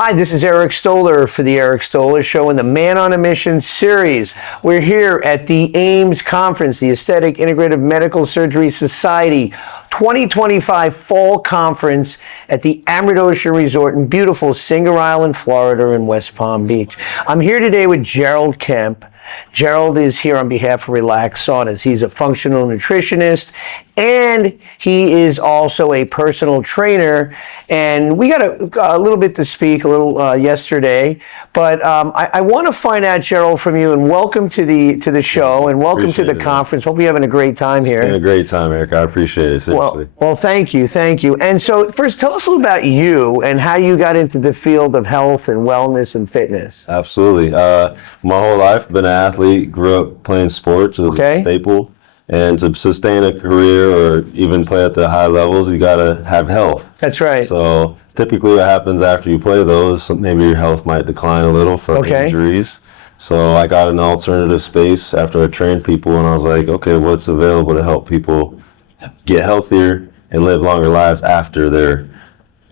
Hi, this is Eric Stoller for the Eric Stoller Show in the Man on a Mission series. We're here at the AIMS Conference, the Aesthetic Integrative Medical Surgery Society 2025 Fall Conference at the Amrit Ocean Resort in beautiful Singer Island, Florida in West Palm Beach. I'm here today with Gerald Kemp. Gerald is here on behalf of Relax Saunas. He's a functional nutritionist and he is also a personal trainer. And we got a little bit to speak yesterday, but I want to find out, Gerald, from you, and welcome to the show and welcome to the conference. Hope you're having a great time here. It's been a great time, Eric. I appreciate it, seriously. Well, thank you. And so first, tell us a little about you and how you got into the field of health and wellness and fitness. Absolutely. My whole life, I've been an athlete, grew up playing sports. It was a staple. And to sustain a career or even play at the high levels, you got to have health. That's right. So typically what happens after you play those, maybe your health might decline a little from injuries. So I got an alternative space after I trained people, and I was like, okay, what's available to help people get healthier and live longer lives after their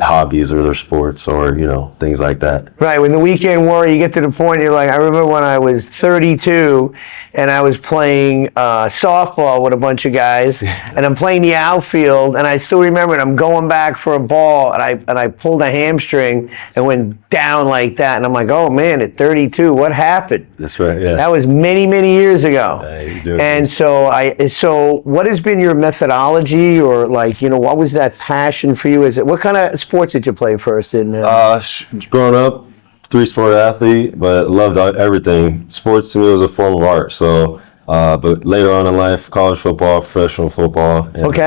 hobbies or their sports or, things like that. Right. When the weekend warrior, you get to the point, you're like, I remember when I was 32 and I was playing softball with a bunch of guys and I'm playing the outfield, and I still remember it. I'm going back for a ball and I pulled a hamstring and went down like that. And I'm like, oh man, at 32, what happened? That's right. Yeah. That was many, many years ago. And so what has been your methodology, or what was that passion for you? What kind of sports did you play first? Growing up, 3-sport athlete, but loved everything. Sports to me was a form of art. So, but later on in life, college football, professional football. And,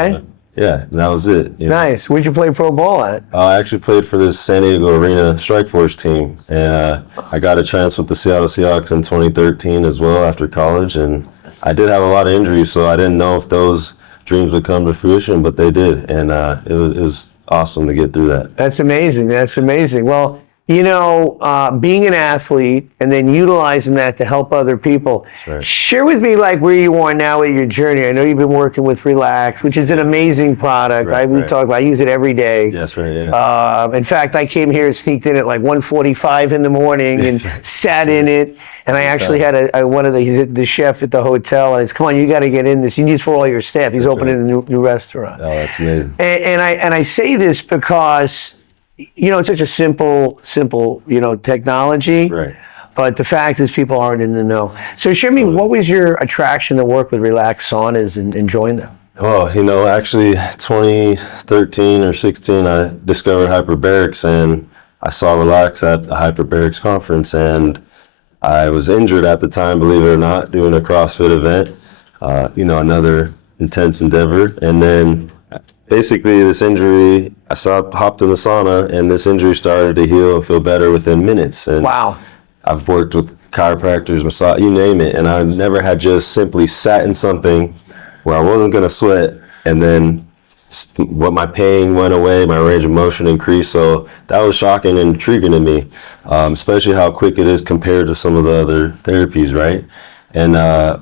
and that was it. Nice. Where'd you play pro ball at? I actually played for this San Diego Arena Strike Force team, and I got a chance with the Seattle Seahawks in 2013 as well after college. And I did have a lot of injuries, so I didn't know if those dreams would come to fruition, but they did, and it was awesome to get through that. That's amazing. Well, being an athlete and then utilizing that to help other people. Right. Share with me where you are now with your journey. I know you've been working with Relax, which is an amazing product. I use it every day. That's right, yeah. In fact, I came here and sneaked in at 1:45 in the morning and sat in it. And I actually had he's the chef at the hotel, and come on, you got to get in this. You need this for all your staff. He's opening a new restaurant. Oh, that's amazing. And I say this because it's such a simple, technology. Right. But the fact is people aren't in the know. So share me, what was your attraction to work with Relax Saunas and join them? Oh, actually 2013 or 16, I discovered hyperbarics, and I saw Relax at a hyperbarics conference, and I was injured at the time, believe it or not, doing a CrossFit event, another intense endeavor. And then basically this injury, I hopped in the sauna, and this injury started to heal and feel better within minutes. And wow. I've worked with chiropractors, massage, you name it, and I never had just simply sat in something where I wasn't going to sweat, and then my pain went away, my range of motion increased. So that was shocking and intriguing to me, especially how quick it is compared to some of the other therapies, right? And I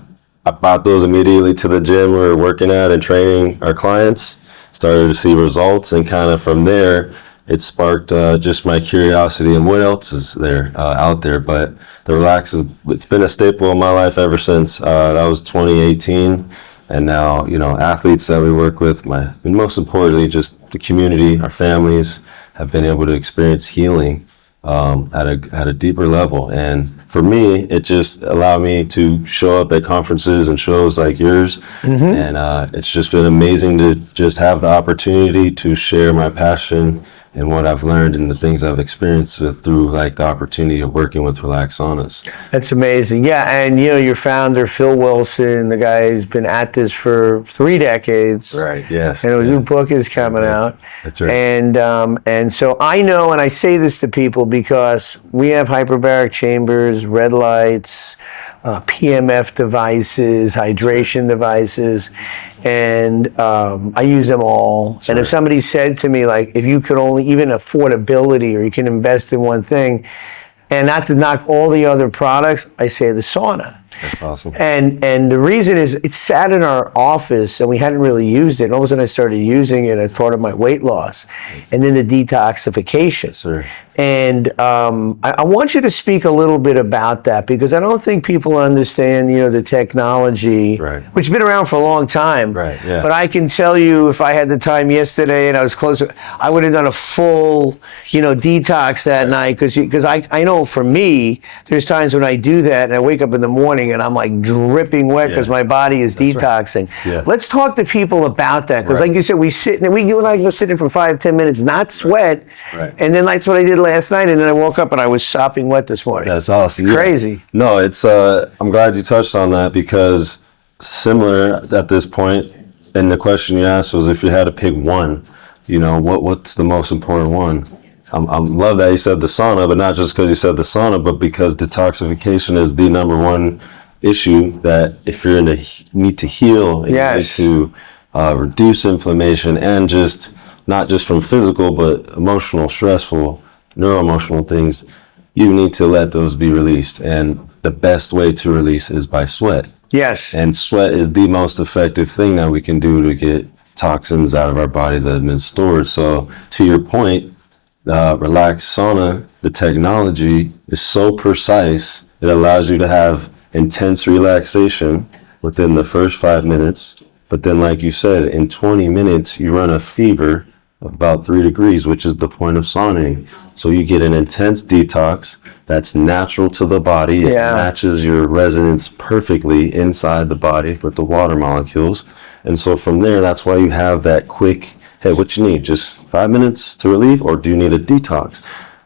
brought those immediately to the gym we were working at and training our clients. Started to see results, and kind of from there, it sparked just my curiosity and what else is there out there. But the Relax it's been a staple in my life ever since. That was 2018, and now athletes that we work with, and most importantly, just the community, our families have been able to experience healing at a deeper level. And for me, it just allowed me to show up at conferences and shows like yours. And it's just been amazing to just have the opportunity to share my passion and what I've learned and the things I've experienced through the opportunity of working with Relax Saunas. That's amazing. Yeah, and your founder, Phil Wilson, the guy who's been at this for 3 decades. Right, yes. And a new book is coming out. That's right. And so I know, and I say this to people because we have hyperbaric chambers, red lights, PMF devices, hydration devices, and I use them all. And if somebody said to me, if you could only even affordability, or you can invest in one thing, and not to knock all the other products, I say the sauna. That's awesome. And the reason is it sat in our office and we hadn't really used it. And all of a sudden I started using it as part of my weight loss. And then the detoxification. Yes, sir. And I want you to speak a little bit about that, because I don't think people understand, the technology, Right. which has been around for a long time. Right, yeah. But I can tell you, if I had the time yesterday and I was closer, I would have done a full, detox that night. Because I know for me, there's times when I do that and I wake up in the morning and I'm like dripping wet because my body is detoxing. Right. Yeah. Let's talk to people about that. Because Right. like you said, you and I go sit in for 5-10 minutes, not sweat. Right. And then that's what I did last night, and then I woke up and I was sopping wet this morning. That's awesome. Crazy. Yeah. No, it's I'm glad you touched on that, because similar at this point, and the question you asked was if you had to pick one, what's the most important one? I love that you said the sauna, but not just because you said the sauna, but because detoxification is the number one issue that if you're in the need to heal, and Yes. you need to reduce inflammation, and just not just from physical, but emotional, stressful, neuroemotional things, you need to let those be released. And the best way to release is by sweat. Yes. And sweat is the most effective thing that we can do to get toxins out of our bodies that have been stored. So to your point, relaxed sauna, the technology is so precise, it allows you to have intense relaxation within the first 5 minutes. But then, like you said, in 20 minutes, you run a fever of about 3 degrees, which is the point of sauning. So you get an intense detox that's natural to the body. It matches your resonance perfectly inside the body with the water molecules. And so from there, that's why you have that quick, hey, what you need? Just 5 minutes to relieve, or do you need a detox?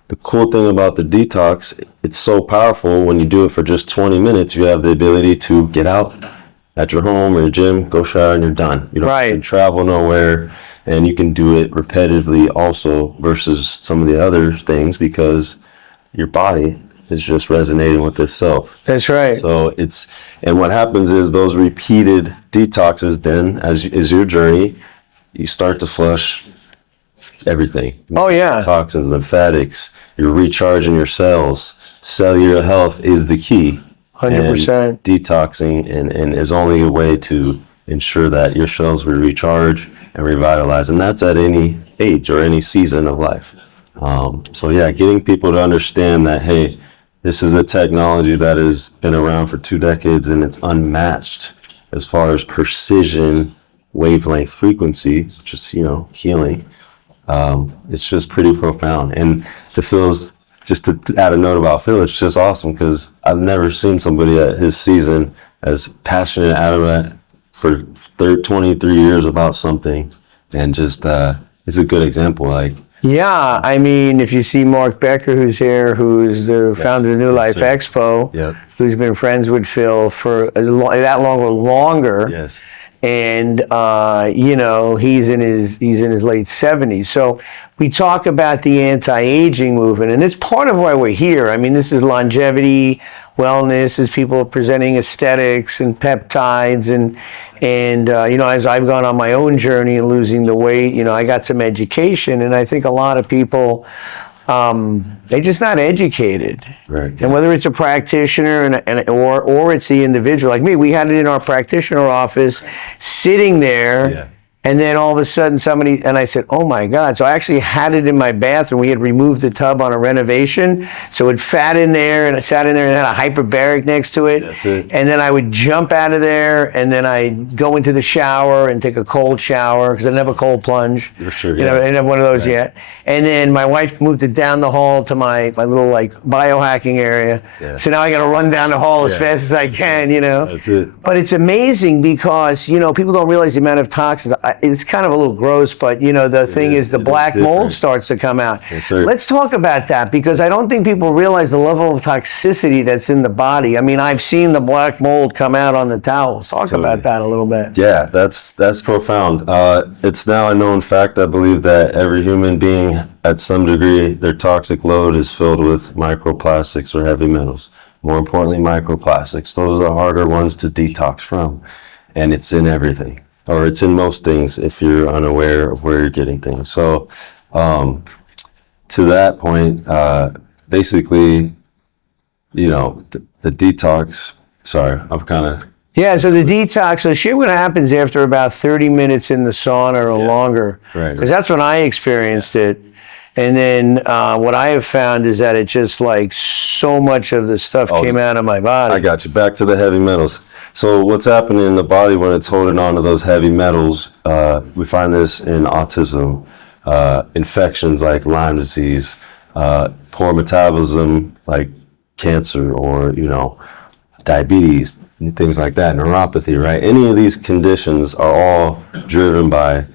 The cool thing about the detox, it's so powerful. When you do it for just 20 minutes, you have the ability to get out at your home or your gym, go shower, and you're done. You don't have to travel nowhere. And you can do it repetitively also versus some of the other things, because your body is just resonating with itself. That's right. So and what happens is those repeated detoxes then, as is your journey, you start to flush everything. Oh, yeah. Toxins, lymphatics, you're recharging your cells. Cellular health is the key. 100%. And detoxing and is only a way to ensure that your cells will recharge and revitalize, and that's at any age or any season of life. So yeah, getting people to understand that, hey, this is a technology that has been around for 2 decades and it's unmatched as far as precision, wavelength, frequency, which is, healing. It's just pretty profound. And to Phil's, just to add a note about Phil, it's just awesome because I've never seen somebody at his season as passionate, adamant for 23 years about something, and just it's a good example. Yeah, I mean, if you see Mark Becker, who's here, who's the founder of New Life Expo, who's been friends with Phil for that long or longer, and he's in his late 70s. So we talk about the anti-aging movement, and it's part of why we're here. I mean, this is longevity, wellness, as people are presenting aesthetics and peptides, and as I've gone on my own journey and losing the weight, I got some education, and I think a lot of people, they're just not educated. Right. And whether it's a practitioner or it's the individual, like me, we had it in our practitioner office, sitting there. Yeah. And then all of a sudden and I said, oh my God. So I actually had it in my bathroom. We had removed the tub on a renovation. So it sat in there and had a hyperbaric next to it. That's it. And then I would jump out of there, and then I'd go into the shower and take a cold shower, because I didn't have a cold plunge. For sure, I didn't have one of those yet. And then my wife moved it down the hall to my little biohacking area. Yeah. So now I got to run down the hall as fast as I can, That's it. But it's amazing because, people don't realize the amount of toxins. It's kind of a little gross, but the thing is the black mold starts to come out. Yes, sir. Let's talk about that, because I don't think people realize the level of toxicity that's in the body. I mean, I've seen the black mold come out on the towels. Talk about that a little bit. Yeah, that's profound. It's now a known fact, I believe, that every human being, at some degree, their toxic load is filled with microplastics or heavy metals. More importantly, microplastics. Those are the harder ones to detox from. And it's in everything, or it's in most things if you're unaware of where you're getting things. So to that point, basically, the detox, sorry, I'm kind of... Yeah, so the detox, so shit what happens after about 30 minutes in the sauna or longer. Right. Because that's when I experienced it. And then what I have found is that it just like so much of the stuff came out of my body. I got you. Back to the heavy metals. So what's happening in the body when it's holding on to those heavy metals, we find this in autism, infections like Lyme disease, poor metabolism like cancer or, diabetes, and things like that, neuropathy, right? Any of these conditions are all driven by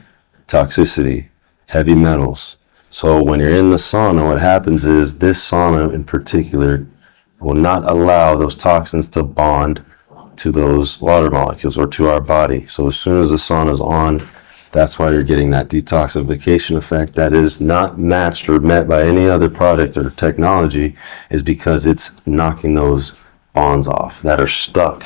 toxicity, heavy metals. So when you're in the sauna, what happens is this sauna in particular will not allow those toxins to bond to those water molecules or to our body. So as soon as the sauna is on, that's why you're getting that detoxification effect that is not matched or met by any other product or technology, is because it's knocking those bonds off that are stuck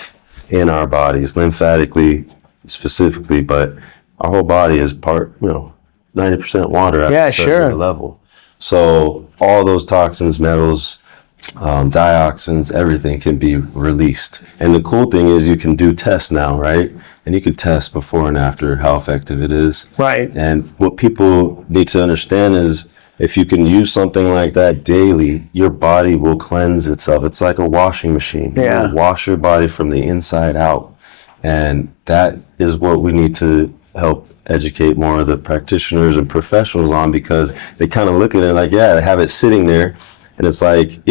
in our bodies, lymphatically specifically, but our whole body is 90% water at a certain level. So all those toxins, metals, dioxins, everything can be released. And the cool thing is you can do tests now, right? And you can test before and after how effective it is. Right. And what people need to understand is if you can use something like that daily, your body will cleanse itself. It's like a washing machine. Yeah. You will wash your body from the inside out. And that is what we need to help educate more of the practitioners and professionals on, because they kind of look at it like, yeah, they have it sitting there. And it's like,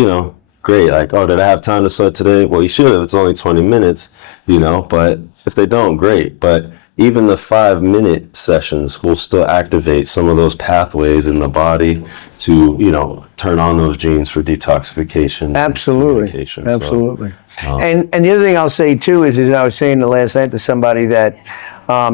great. Like, oh, did I have time to sweat today? Well, you should have. It's only 20 minutes, but if they don't, great. But even the 5-minute sessions will still activate some of those pathways in the body to, turn on those genes for detoxification. Absolutely. Absolutely. And the other thing I'll say too is I was saying last night to somebody that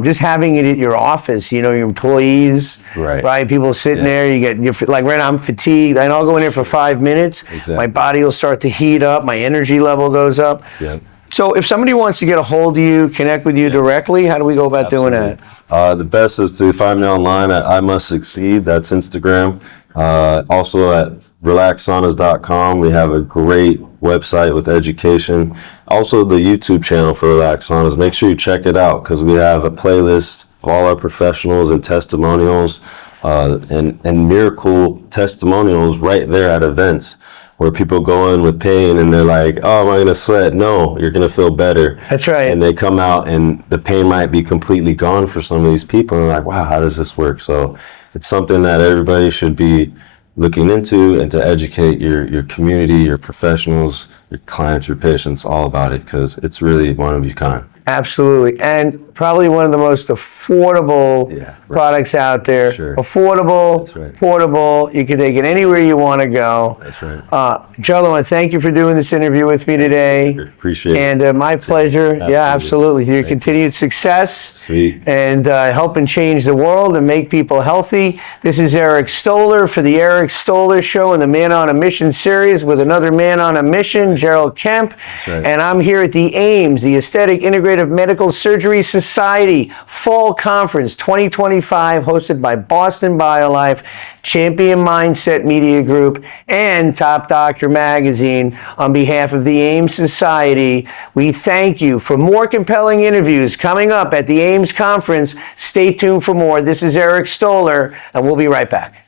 just having it at your office, your employees, right? People sitting there, you're like right now I'm fatigued, and I'll go in there for 5 minutes. Exactly. My body will start to heat up, my energy level goes up. Yeah. So if somebody wants to get a hold of you, connect with you directly, how do we go about doing that? The best is to find me online at I Must Succeed. That's Instagram. Also at relaxsaunas.com. We have a great website with education. Also the YouTube channel for Relax Saunas. Make sure you check it out, because we have a playlist of all our professionals and testimonials and miracle testimonials right there at events, where people go in with pain and they're like, oh, am I going to sweat? No, you're going to feel better. That's right. And they come out and the pain might be completely gone for some of these people. And they're like, wow, how does this work? So it's something that everybody should be looking into, and to educate your community, your professionals, your clients, your patients, all about it, because it's really one of a kind. Absolutely. And probably one of the most affordable products out there. Sure. Affordable, portable. You can take it anywhere you want to go. That's right. Gerald, I want to thank you for doing this interview with me today. Sure. Appreciate it. And my pleasure. Absolutely. Yeah, absolutely. Your continued success. Sweet. And helping change the world and make people healthy. This is Eric Stoller for the Eric Stoller Show and the Man on a Mission series with another man on a mission, Gerald Kemp. Right. And I'm here at the AIMS, the Aesthetic Integrative Medical Surgery Society Fall Conference 2025, hosted by Boston BioLife, Champion Mindset Media Group, and Top Doctor Magazine. On behalf of the AIMS Society, we thank you. For more compelling interviews coming up at the AIMS Conference, stay tuned for more. This is Eric Stoller, and we'll be right back.